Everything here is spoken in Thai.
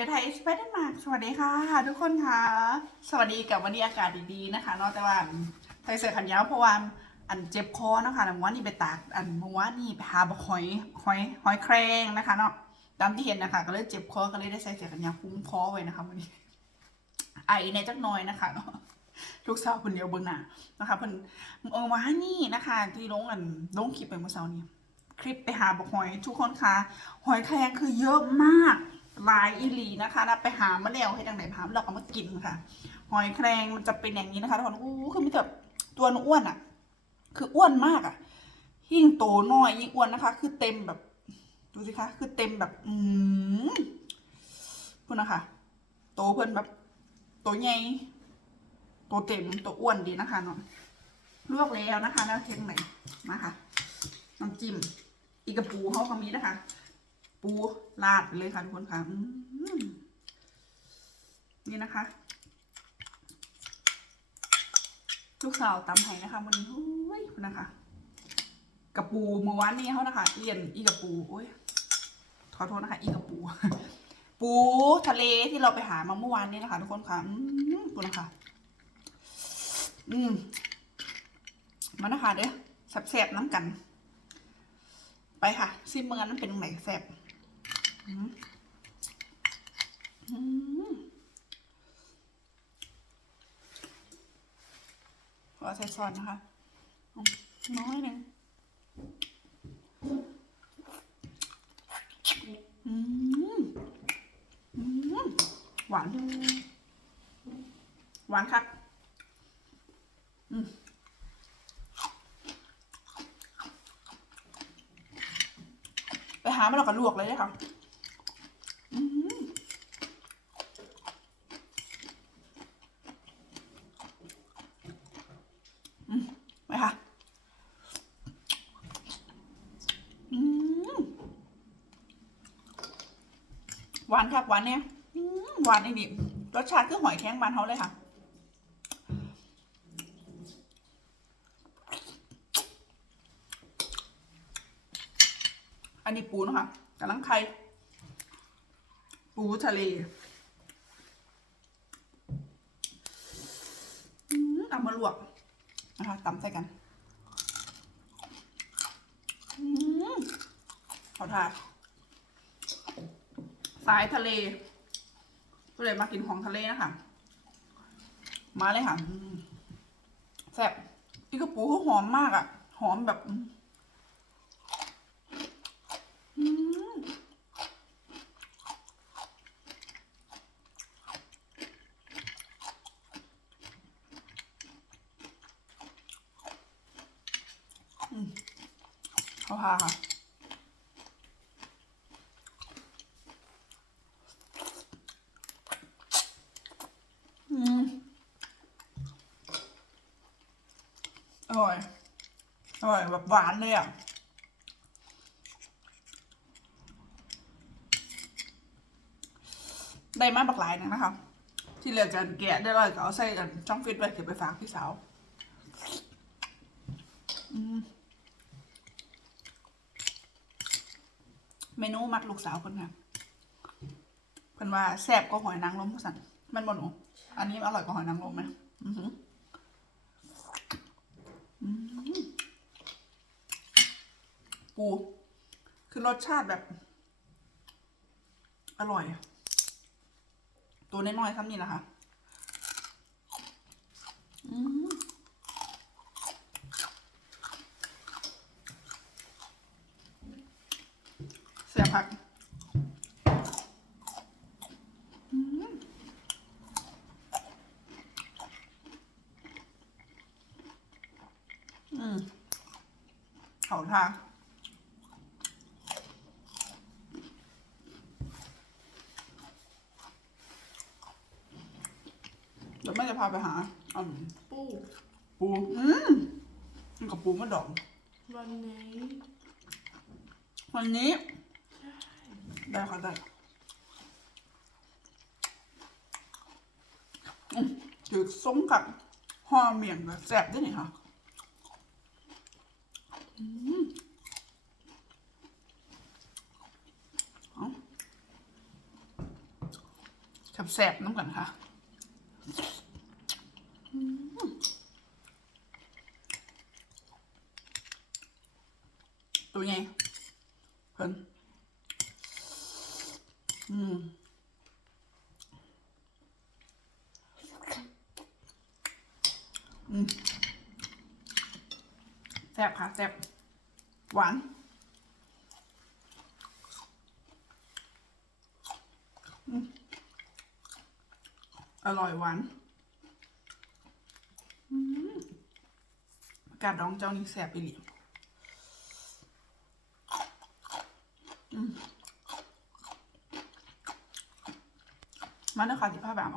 เพจไทยสไปเดอร์มาร์สวัสดีค่ะทุกคนค่ะ สวัสดีกับวันนี้อากาศดีๆนะคะนอกแต่ว่าใส่เสื้อแขนยาวเพราะว่าอันเจ็บคอนะคะเมื่อวานนี่ไปตากอันมื่อวานนี่ไปหาบหอยหอยหอยแครงนะคะเนาะตามที่เห็นนะคะ ก็เลยเจ็บคอก็เลยได้ใส่เสื้อแขนยาวคุ้มคอไว้นะคะวันนี้ไอในจักน้อยนะคะลูกสาวคนเดียวเบิ่งหน้านะคะเพิ่นเออว่านี่นะคะ ที่ลงอันลงคลิปไปเมื่อเช้านี้คลิปไปหาบหอยทุกคนคะหอยแครงคือเยอะมาก ลายอีหลีนะคะนะไปหามาแล้วให้ดังไหนพามเราก็มากินค่ะ หอยแครงมันจะเป็นอย่างนี้นะคะทุกคนอู้คือมีแต่ตัวอ้วนอะ คืออ้วนมากอะ ยิ่งโตน้อยยิ่งอ้วนนะคะ คือเต็มแบบ ดูสิคะ คือเต็มแบบ อืมพูดนะคะ โตเพิ่นแบบ โตใหญ่โตเต็มโตอ้วนดีนะคะเนาะลวกแล้วนะคะ แล้วเทงไหนมาค่ะน้ำจิ้มอีกกระปูเขาก็มีนะคะ ปูลาดไปเลยค่ะทุกคนค่ะนี่นะคะลูกสาวตำไห้นะคะวันนี้โอ้ยนะคะกระปูเมื่อวานนี้เขานะคะเอียนอีกระปูโอ้ยขอโทษนะคะ อีกระปู ปูทะเลที่เราไปหามาเมื่อวานนี้นะคะ ทุกคนค่ะอืมคุณนะคะ อืมมานะคะเด้อแซ่บๆน้ำกัน ไปค่ะซิมเมืองนั้นเป็นตรงไหนแซ่บ ขอใส่ซอสนะคะ น้อยหนึ่งอืมอืมหวาน หวานครับอืมไปหามาเราก็ลวกเลยเลยค่ะอืมอืมไปค่ะ อืม หวานครับหวานเนี่ยหวานอีนี่รสชาติคือหอยแครงบานเขาเลยค่ะ อันนี้ปูนะคะกำลังไข่ปูทะเลอืมเอามาลวกนะคะตำใส่กันอืมขอทานายทะเล ก็เลยมากินของทะเลนะคะ มาเลยค่ะแซ่บอีกระปูเขาหอมมากอะ่ะ หอมแบบอืมอืมอืมเขาพาค่ะ อืมอ ร่อย อร่อยแบบหวานเลยอะ ได้มาบักหลายนึงนะคะที่เหลือกันแกะได้เลยก็เอาใส่กันช่องฟิตไว้เก็บไปฝากพี่สาวเมนูมัดลูกสาวคนค่ะเพิ่นว่าแซ่บก็หอยนางรมผู้สันมันบ่หนูอันนี้อร่อยกว่าหอยนางรมไหมอือหือม ปู คือรสชาติแบบ อร่อย ตัวน้อยๆครับนี่แหละค่ะเสียผักอืมอืมเขาทาง เดี๋ยวแม่จะ พาไปหาอืมปูปูอืมมันกับปูมะดอง วันไหนวันนี้ ได้ค่ะได้อืมถือส้มกับห่อเมี่ยงแบบแซ่บด้วยนี่ค่ะอืมเอาแสบๆน้ำกันค่ะอืม ตัวไงเพิ่นอืมอืมแซ่บค่ะแซ่บหวานอร่อยหวานอืมอากาศดองเจ้านี่แซ่บไปหลี มาเด้อค่ะที่ผ้าแบบ